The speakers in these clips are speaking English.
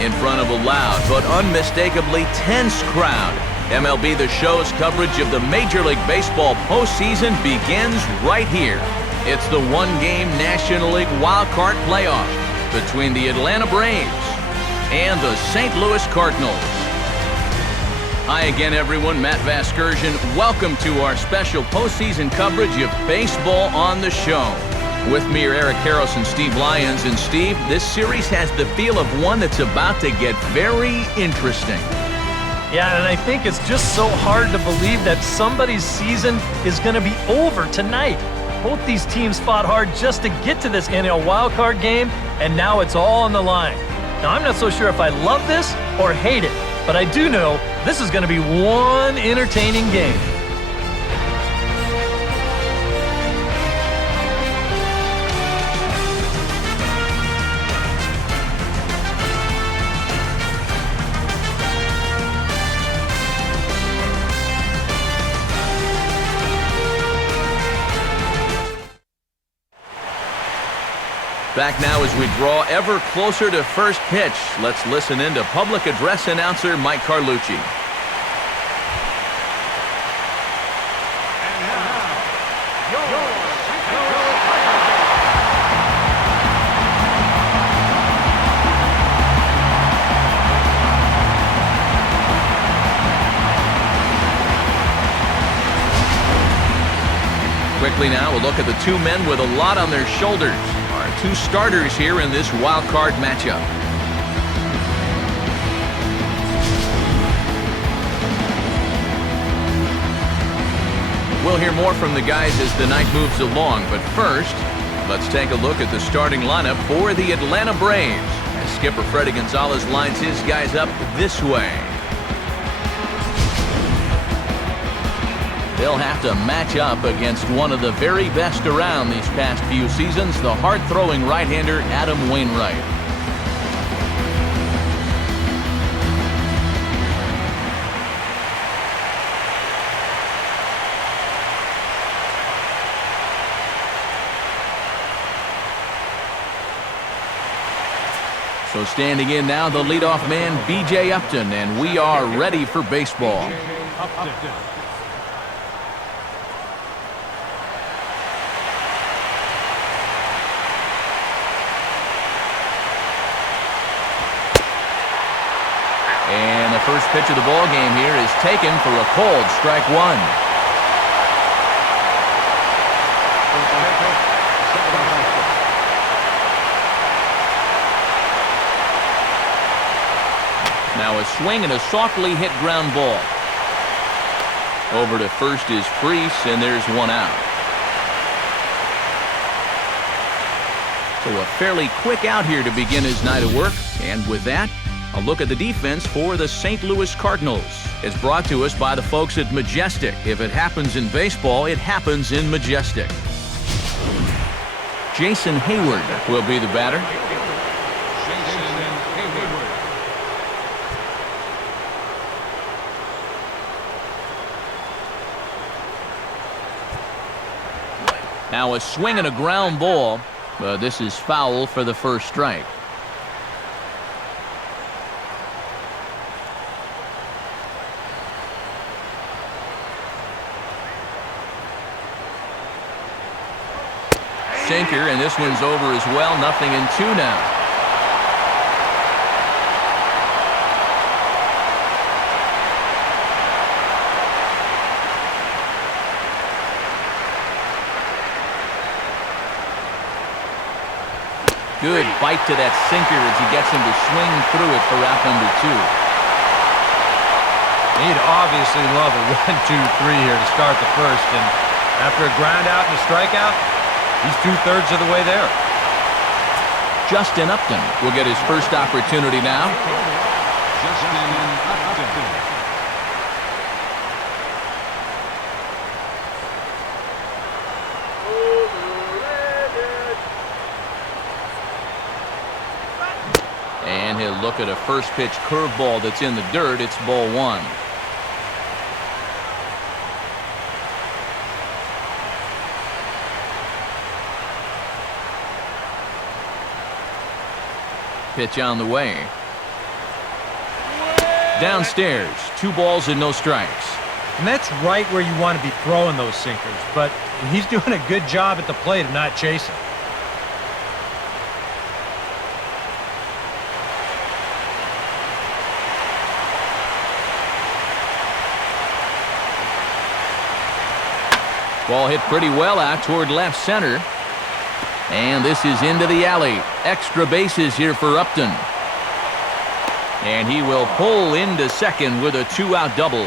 in front of a loud but unmistakably tense crowd. MLB The Show's coverage of the Major League Baseball postseason begins right here. It's the one-game National League wildcard playoff between the Atlanta Braves and the St. Louis Cardinals. Hi again, everyone. Matt Vasgersian. Welcome to our special postseason coverage of baseball on the show. With me are Eric Karros and Steve Lyons. And Steve, this series has the feel of one that's about to get very interesting. Yeah, and I think it's just so hard to believe that somebody's season is going to be over tonight. Both these teams fought hard just to get to this NL wildcard game, and now it's all on the line. Now, I'm not so sure if I love this or hate it, but I do know this is going to be one entertaining game. Back now as we draw ever closer to first pitch. Let's listen in to public address announcer Mike Carlucci. Quickly now, we'll look at the two men with a lot on their shoulders. Two starters here in this wild card matchup. We'll hear more from the guys as the night moves along, but first, let's take a look at the starting lineup for the Atlanta Braves as skipper Freddie Gonzalez lines his guys up this way. They'll have to match up against one of the very best around these past few seasons, the hard-throwing right-hander Adam Wainwright. So standing in now, the leadoff man, B.J. Upton, and we are ready for baseball. And the first pitch of the ball game here is taken for a cold strike one. Now a swing and a softly hit ground ball. Over to first is Freese, and there's one out. So a fairly quick out here to begin his night of work, and with that, a look at the defense for the St. Louis Cardinals is brought to us by the folks at Majestic. If it happens in baseball, it happens in Majestic. Jason Hayward will be the batter. Now a swing and a ground ball. This is foul for the first strike. Sinker, and this one's over as well. 0-2 now. Good bite to that sinker as he gets him to swing through it for out number 2. He'd obviously love a 1-2-3 here to start the first, and after a ground out and a strikeout, he's 2/3 of the way there. Justin Upton will get his first opportunity now. Justin Upton. And he'll look at a first pitch curveball that's in the dirt. It's ball 1. Pitch on the way. downstairs. 2 balls and no strikes. And that's right where you want to be throwing those sinkers, but he's doing a good job at the plate of not chasing. Ball hit pretty well out toward left center. And this is into the alley. Extra bases here for Upton. And he will pull into second with a 2-out double.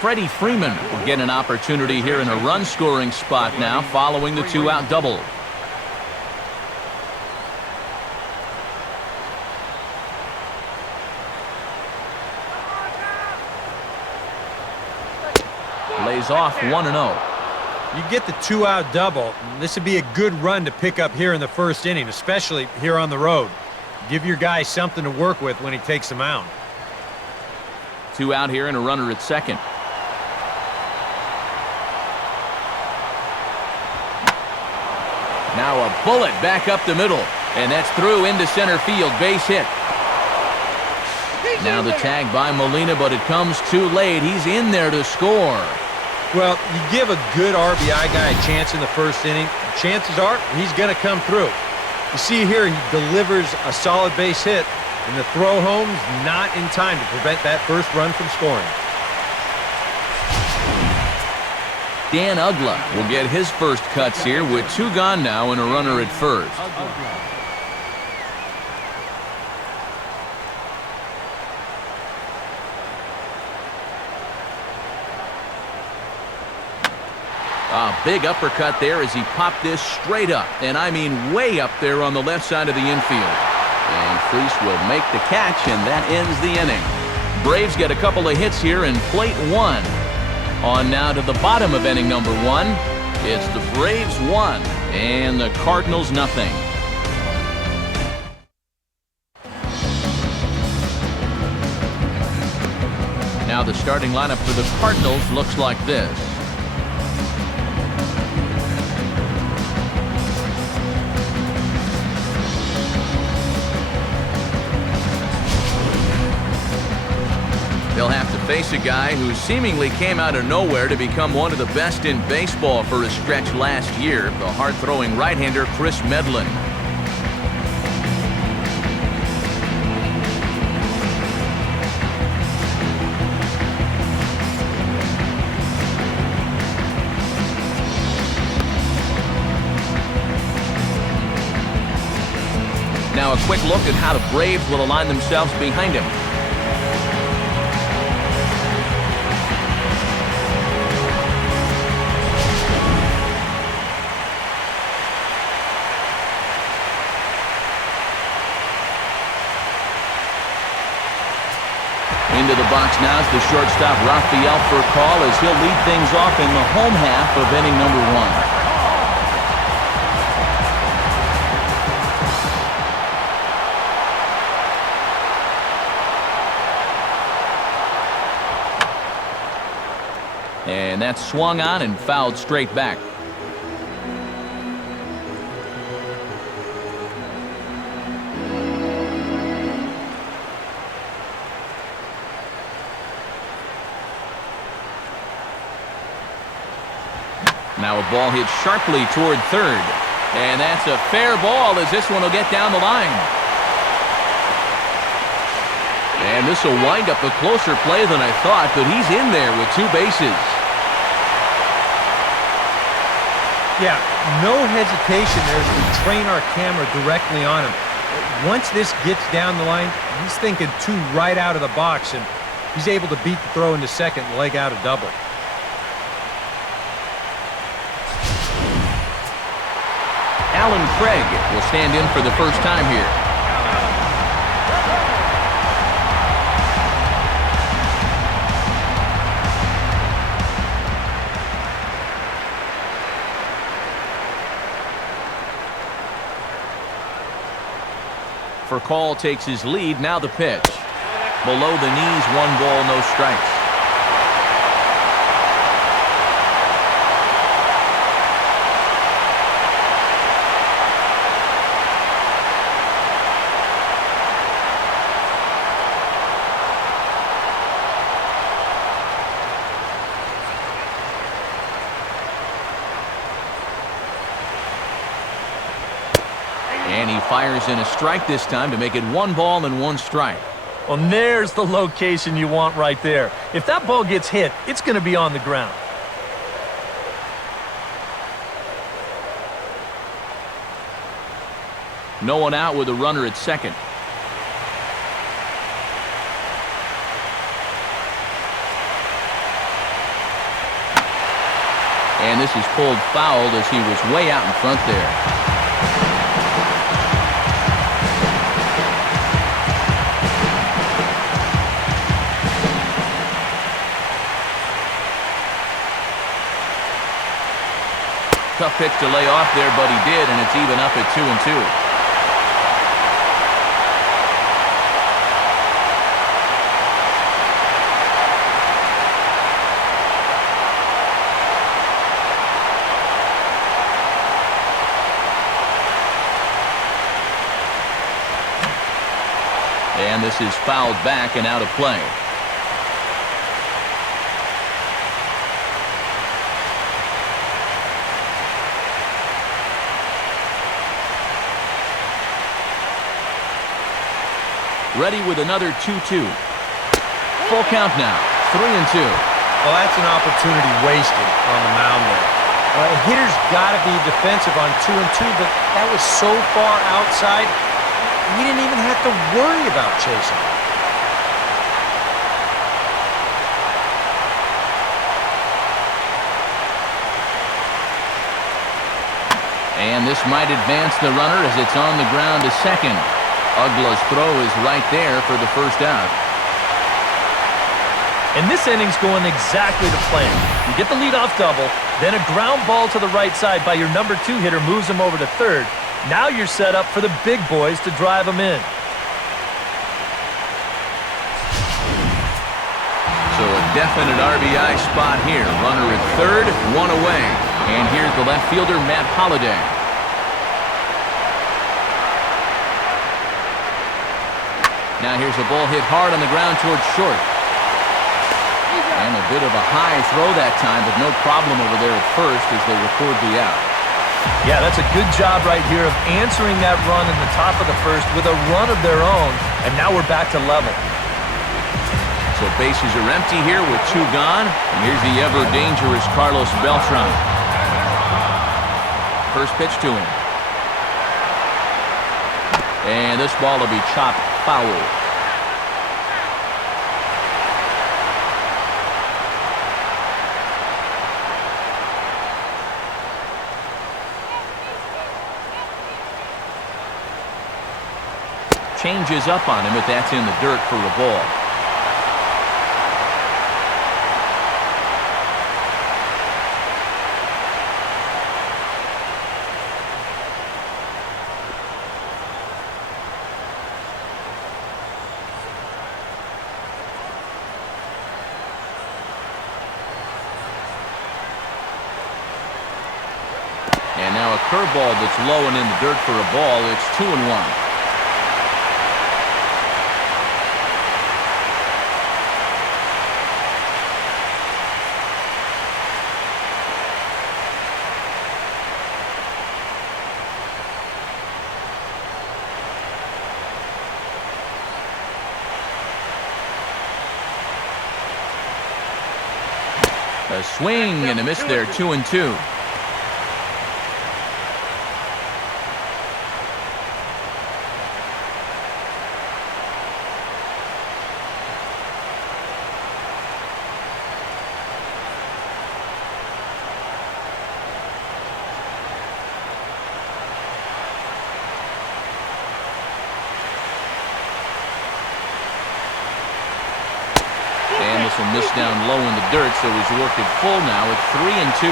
Freddie Freeman will get an opportunity here in a run-scoring spot now following the 2-out double. Lays off 1-0. You get the 2-out double. This would be a good run to pick up here in the first inning, especially here on the road. Give your guy something to work with when he takes the mound. 2 out here and a runner at second. Now a bullet back up the middle, and that's through into center field. Base hit. Now the tag by Molina, but it comes too late. He's in there to score. Well, you give a good RBI guy a chance in the first inning, chances are he's going to come through. You see here, he delivers a solid base hit, and the throw home's not in time to prevent that first run from scoring. Dan Ugla will get his first cuts here with 2 gone now and a runner at first. A big uppercut there as he popped this straight up, and I mean way up there on the left side of the infield. And Freese will make the catch, and that ends the inning. Braves get a couple of hits here in plate 1. On now to the bottom of inning number 1. It's the Braves 1 and the Cardinals nothing. Now the starting lineup for the Cardinals looks like this. They'll have to face a guy who seemingly came out of nowhere to become one of the best in baseball for a stretch last year, the hard-throwing right-hander Chris Medlin. Now a quick look at how the Braves will align themselves behind him. Into the box now is the shortstop Rafael Furcal as he'll lead things off in the home half of inning number 1. And that's swung on and fouled straight back. Now a ball hit sharply toward third. And that's a fair ball as this one will get down the line. And this will wind up a closer play than I thought, but he's in there with 2 bases. Yeah, no hesitation there as we train our camera directly on him. Once this gets down the line, he's thinking 2 right out of the box, and he's able to beat the throw into second and leg out a double. Alan Craig will stand in for the first time here. Furcal takes his lead. Now the pitch. Below the knees, 1 ball, no strikes. fires in a strike this time to make it 1 ball and 1 strike. Well, there's the location you want right there. If that ball gets hit, it's going to be on the ground. No one out with a runner at second. And this is pulled fouled as he was way out in front there. Tough pitch to lay off there, but he did, and it's even up at 2-2. And this is fouled back and out of play. Ready with another 2-2. Full count now, 3-2. Well, that's an opportunity wasted on the mound there. A hitter's got to be defensive on 2-2, but that was so far outside, he didn't even have to worry about chasing. And this might advance the runner as it's on the ground to second. Ugla's throw is right there for the first out. And this inning's going exactly to plan. You get the leadoff double, then a ground ball to the right side by your number 2 hitter moves him over to third. Now you're set up for the big boys to drive them in. So a definite RBI spot here. Runner at third, 1 away. And here's the left fielder, Matt Holliday. Now here's a ball hit hard on the ground towards short. And a bit of a high throw that time, but no problem over there at first as they record the out. Yeah, that's a good job right here of answering that run in the top of the first with a run of their own, and now we're back to level. So bases are empty here with 2 gone, and here's the ever-dangerous Carlos Beltran. First pitch to him. And this ball will be chopped foul. Changes up on him, but that's in the dirt for a ball. And now a curveball that's low and in the dirt for a ball. It's 2-1. A swing and a miss there, 2-2. And this will miss down low in the dirt, so he's worked it full now at 3-2.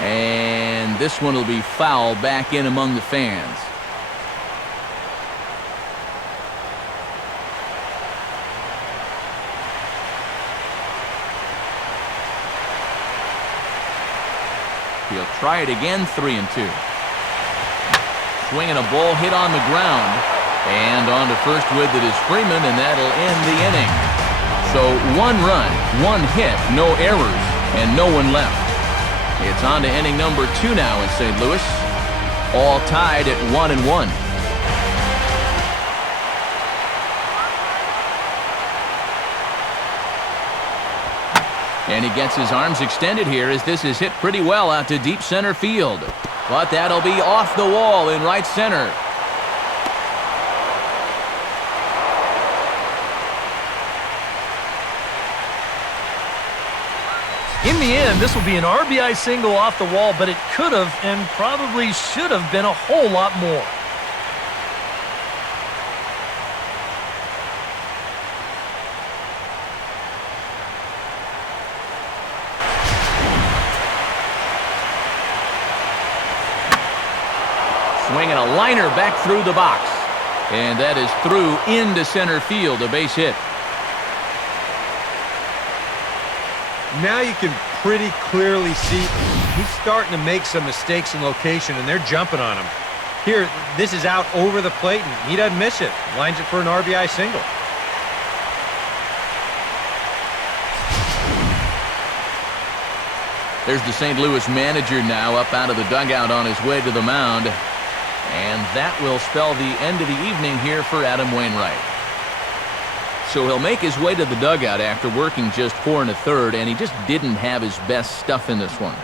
And this one will be foul back in among the fans. try it again, 3-2. Swinging a ball hit on the ground. And on to first with it is Freeman, and that'll end the inning. So 1 run, 1 hit, no errors, and no one left. It's on to inning number 2 now in St. Louis. All tied at 1-1. And he gets his arms extended here as this is hit pretty well out to deep center field. But that'll be off the wall in right center. In the end, this will be an RBI single off the wall, but it could have and probably should have been a whole lot more. Swinging a liner back through the box. And that is through into center field, a base hit. Now you can pretty clearly see he's starting to make some mistakes in location, and they're jumping on him. Here, this is out over the plate, and he doesn't miss it. Lines it for an RBI single. There's the St. Louis manager now up out of the dugout on his way to the mound. And that will spell the end of the evening here for Adam Wainwright. So he'll make his way to the dugout after working just 4 1/3, and he just didn't have his best stuff in this one.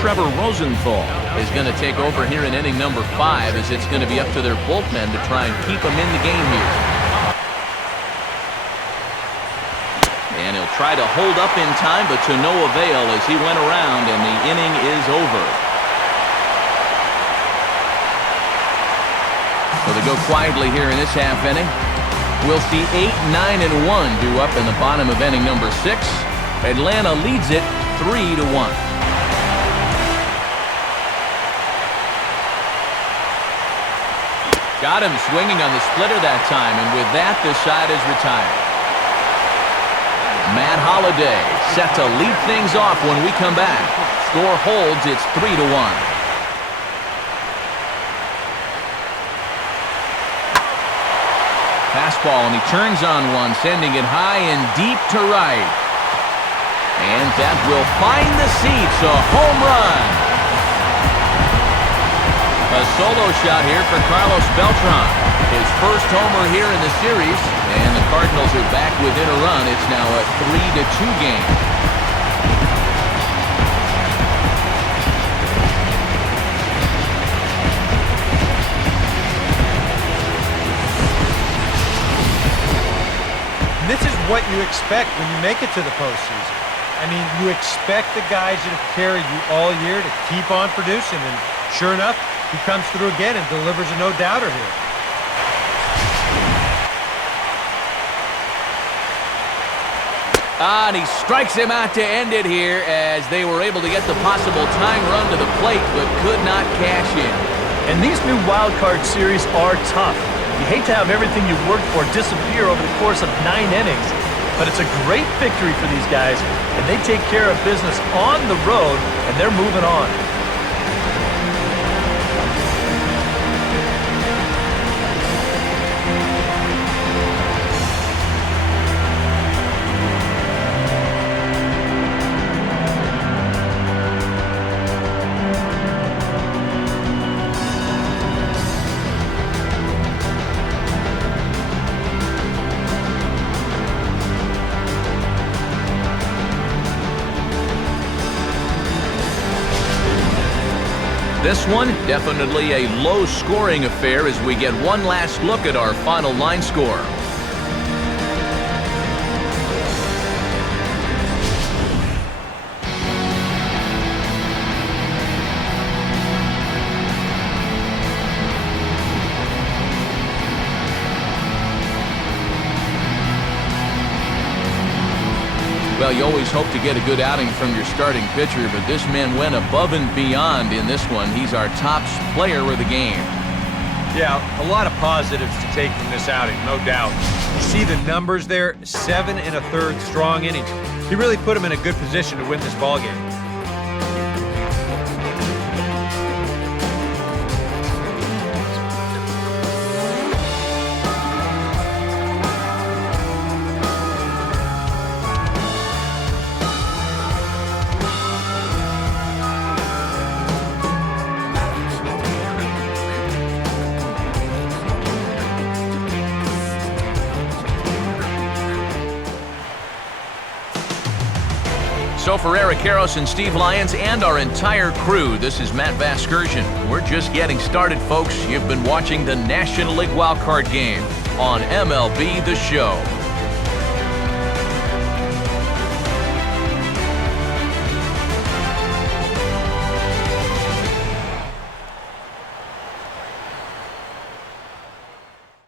Trevor Rosenthal is going to take over here in inning number 5, as it's going to be up to their bullpen to try and keep him in the game here. And he'll try to hold up in time, but to no avail as he went around, and the inning is over. So they go quietly here in this half inning. We'll see 8, 9, and 1 due up in the bottom of inning number 6. Atlanta leads it 3-1. Got him swinging on the splitter that time, and with that, the side is retired. Matt Holliday set to lead things off when we come back. Score holds, it's 3-1. Fastball, and he turns on one, sending it high and deep to right. And that will find the seats, a home run. A solo shot here for Carlos Beltran. His first homer here in the series, and the Cardinals are back within a run. It's now a 3-2 game. This is what you expect when you make it to the postseason. I mean, you expect the guys that have carried you all year to keep on producing, and sure enough, he comes through again and delivers a no-doubter here. And he strikes him out to end it here, as they were able to get the possible tying run to the plate, but could not cash in. And these new wild card series are tough. You hate to have everything you've worked for disappear over the course of 9 innings, but it's a great victory for these guys, and they take care of business on the road, and they're moving on. This one, definitely a low-scoring affair as we get one last look at our final line score. Well, you always hope to get a good outing from your starting pitcher, but this man went above and beyond in this one. He's our top player of the game. Yeah, a lot of positives to take from this outing, no doubt. You see the numbers there, 7 1/3 strong innings. He really put him in a good position to win this ballgame. So for Eric Karros and Steve Lyons and our entire crew, this is Matt Vasgersian. We're just getting started, folks. You've been watching the National League Wildcard Game on MLB The Show.